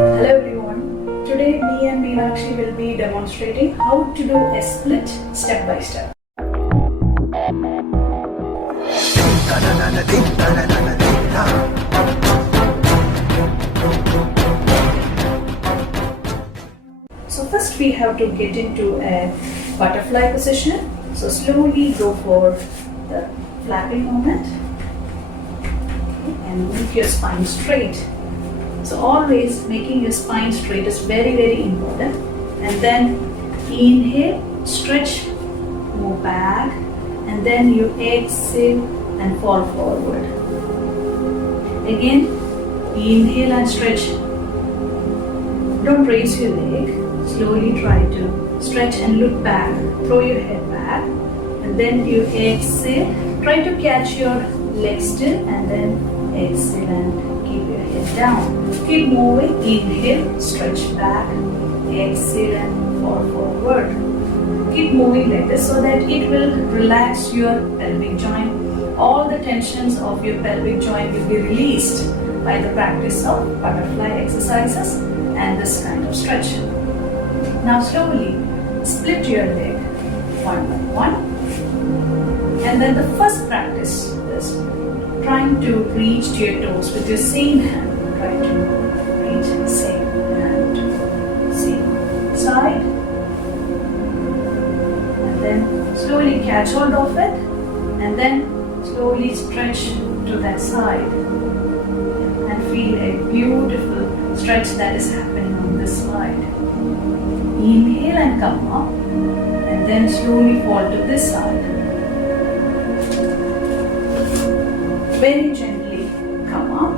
Hello everyone. Today me and Meenakshi will be demonstrating how to do a split step by step. So first we have to get into a butterfly position. So slowly go for the flapping movement and make your spine straight. So always making your spine straight is very important. And then inhale, stretch, move back, and then you exhale and fall forward. Again, inhale and stretch. Don't raise your leg. Slowly try to stretch and look back. Throw your head back, and then you exhale. Try to catch your leg still, and then exhale and keep your head down. Keep moving. Inhale, stretch back, exhale and fall forward. Keep moving like this so that it will relax your pelvic joint. All the tensions of your pelvic joint will be released by the practice of butterfly exercises and this kind of stretch. Now slowly split your leg one by one. And then the first practice is trying to reach to your toes with your same hand. Try to reach same hand, same side. And then slowly catch hold of it. And then slowly stretch to that side. And feel a beautiful stretch that is happening on this side. Inhale and come up. And then slowly fall to this side. Very gently come up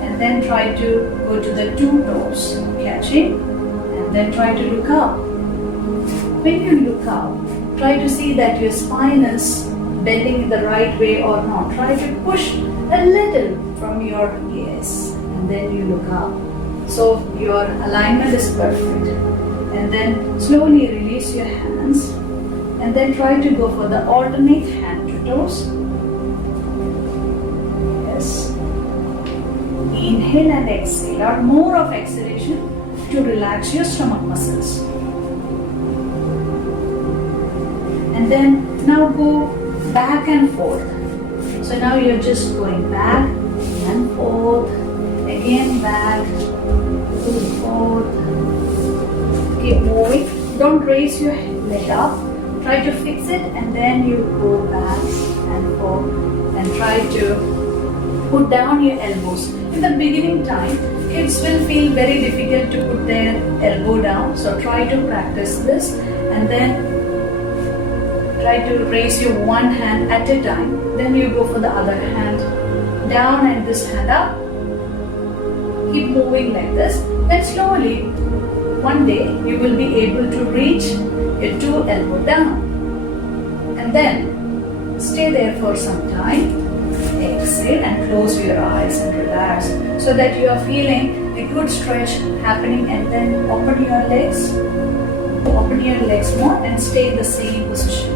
and then try to go to the two toes, catching, and then try to look up. When you look up, try to see that your spine is bending in the right way or not. Try to push a little from your ears and then you look up. So your alignment is perfect. And then slowly release your hands and then try to go for the alternate hand to toes. Inhale and exhale, or more of exhalation to relax your stomach muscles. And then now go back and forth. So now you're just going back and forth, again back, forth. Keep moving. Don't raise your leg up. Try to fix it and then you go back and forth and try to put down your elbows. In the beginning time, kids will feel very difficult to put their elbow down. So try to practice this and then try to raise your one hand at a time. Then you go for the other hand down and this hand up. Keep moving like this. Then slowly, one day you will be able to reach your two elbow down. And then stay there for some time. Exhale and close your eyes and relax so that you are feeling a good stretch happening, and then open your legs. Open your legs more and stay in the same position.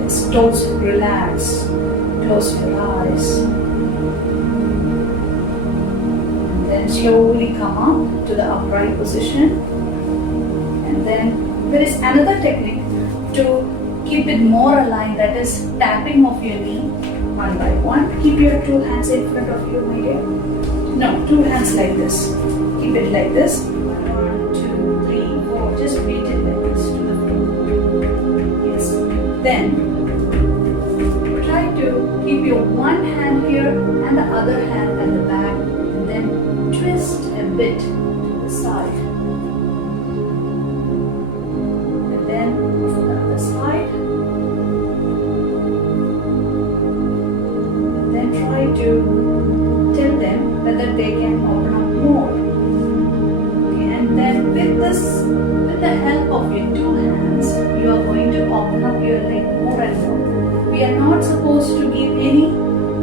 Yes, toes relax. Close your eyes. And then slowly come up to the upright position. And then there is another technique to keep it more aligned, that is tapping of your knee one by one. Keep your two hands in front of you, my dear. No, two hands like this. Keep it like this. 1, 2, 3, 4. Just reach it like this to the floor. Yes. Then try to keep your one hand here and the other hand at the back, and then twist a bit to the side. And then for the other side. Try to tell them whether they can open up more. Okay, and then with the help of your two hands, you are going to open up your leg more and more. We are not supposed to give any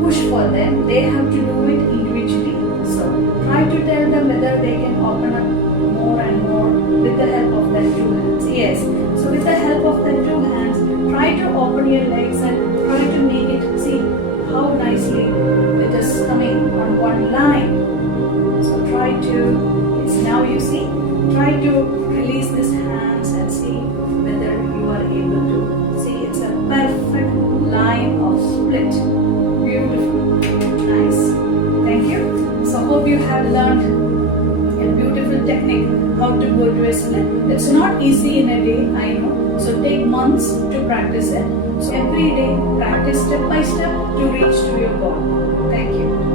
push for them. They have to do it individually. So try to tell them whether they can open up more and more one line. So try to, it's now you see, try to release these hands and see whether you are able to see it's a perfect line of split. Beautiful, nice. Thank you. So hope you have learned a beautiful technique how to go to a split. It's not easy in a day, I know. So take months to practice it. So every day practice step by step to reach to your goal. Thank you.